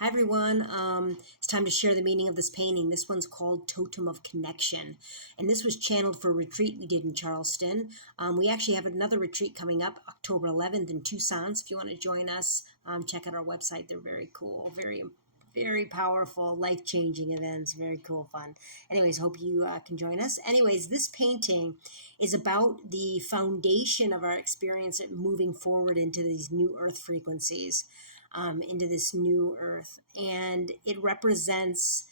Hi everyone. It's time to share the meaning of this painting. This one's called Totem of Connection, and this was channeled for a retreat we did in Charleston. We actually have another retreat coming up October 11th in Tucson. So if you want to join us, check out our website. They're very cool, very powerful, life-changing events. Very cool, fun. Anyways, hope you can join us. Anyways, this painting is about the foundation of our experience at moving forward into these new earth frequencies. Into this new earth, and it represents,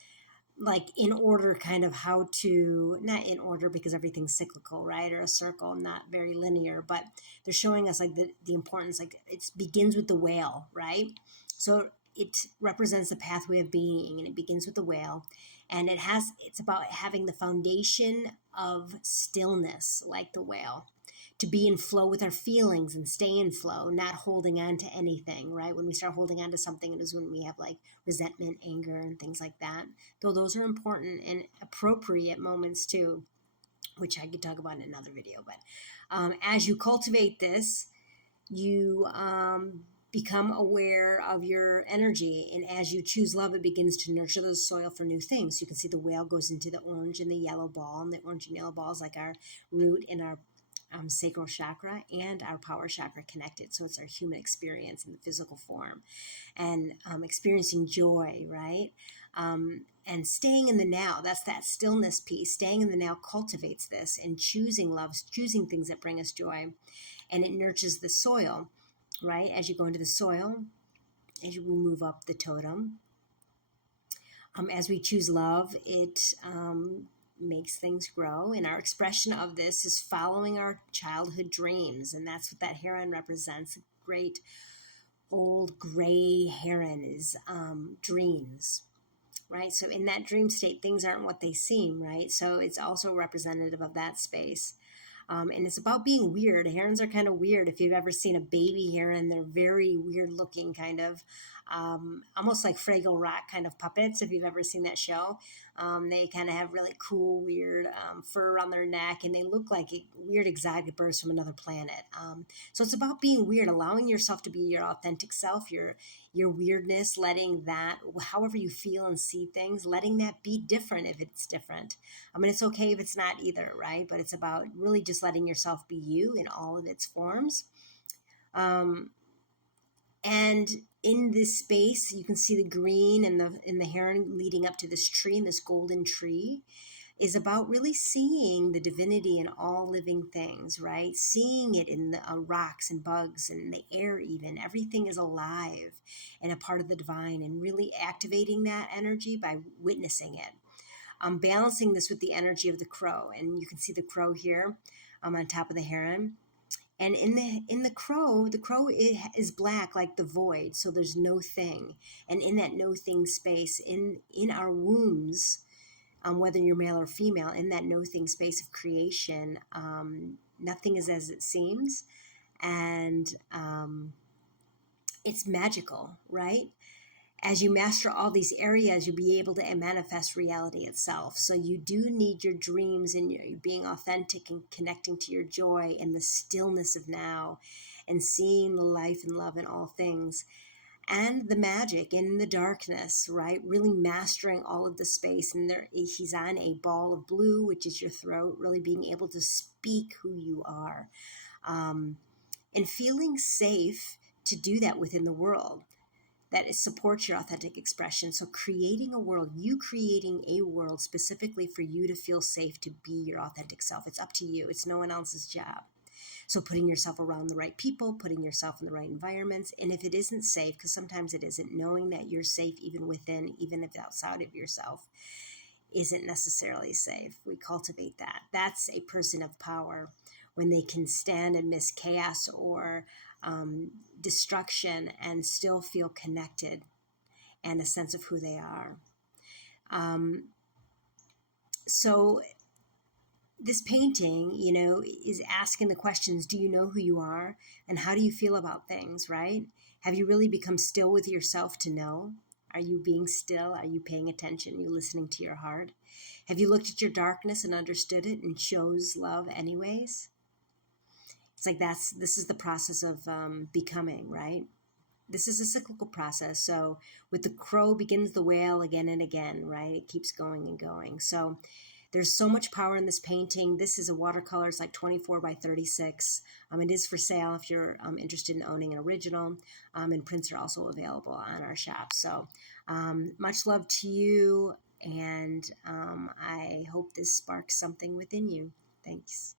like, in order, kind of how to, not in order because everything's cyclical, right, or a circle, not very linear, but they're showing us like the importance, like it begins with the whale, right? So it represents the pathway of being, and it begins with the whale, and it's about having the foundation of stillness, like the whale, to be in flow with our feelings and stay in flow, not holding on to anything, right? When we start holding on to something, it is when we have like resentment, anger, and things like that. Though those are important and appropriate moments too, which I could talk about in another video. But as you cultivate this, you become aware of your energy. And as you choose love, it begins to nurture the soil for new things. You can see the whale goes into the orange and the yellow ball, and the orange and yellow ball is like our root and our sacral chakra and our power chakra connected. So it's our human experience in the physical form, and experiencing joy, right? And staying in the now. That's that stillness piece. Staying in the now cultivates this, and choosing love, choosing things that bring us joy, and it nurtures the soil, right? As you go into the soil, as we move up the totem, as we choose love, it makes things grow. And our expression of this is following our childhood dreams. And that's what that heron represents. A great old gray heron is dreams, right? So in that dream state, things aren't what they seem, right? So it's also representative of that space. And it's about being weird. Herons are kind of weird. If you've ever seen a baby heron, they're very weird looking, kind of almost like Fraggle Rock kind of puppets. If you've ever seen that show, they kind of have really cool, weird fur on their neck, and they look like weird exotic birds from another planet. So it's about being weird, allowing yourself to be your authentic self, your weirdness, letting that, however you feel and see things, letting that be different if it's different. I mean, it's okay if it's not either, right? But it's about really just letting yourself be you in all of its forms. And in this space, you can see the green and the heron leading up to this tree, and this golden tree is about really seeing the divinity in all living things, right? Seeing it in the rocks and bugs and the air even. Everything is alive and a part of the divine, and really activating that energy by witnessing it. Balancing this with the energy of the crow, and you can see the crow here on top of the heron. And in the crow is black like the void, so there's no thing. And in that no thing space, in our wombs, whether you're male or female, in that no thing space of creation, nothing is as it seems, and it's magical, right? As you master all these areas, you'll be able to manifest reality itself. So you do need your dreams, and you being authentic and connecting to your joy and the stillness of now, and seeing the life and love in all things, and the magic in the darkness, right? Really mastering all of the space. And he's on a ball of blue, which is your throat, really being able to speak who you are, and feeling safe to do that within the world that supports your authentic expression. So creating a world specifically for you to feel safe to be your authentic self. It's up to you. It's no one else's job. So putting yourself around the right people, putting yourself in the right environments. And if it isn't safe, because sometimes it isn't, knowing that you're safe even within, even if outside of yourself isn't necessarily safe. We cultivate that. That's a person of power, when they can stand amidst chaos or destruction and still feel connected and a sense of who they are. So this painting, is asking the questions: do you know who you are? And how do you feel about things, right? Have you really become still with yourself to know? Are you being still? Are you paying attention? Are you listening to your heart? Have you looked at your darkness and understood it and chose love anyways? It's like this is the process of becoming, right? this is a cyclical process. So with the crow begins the whale again and again, right? It keeps going and going. So there's so much power in this painting. This is a watercolor. It's like 24 by 36. It is for sale if you're interested in owning an original. And prints are also available on our shop. So much love to you. And I hope this sparks something within you. Thanks.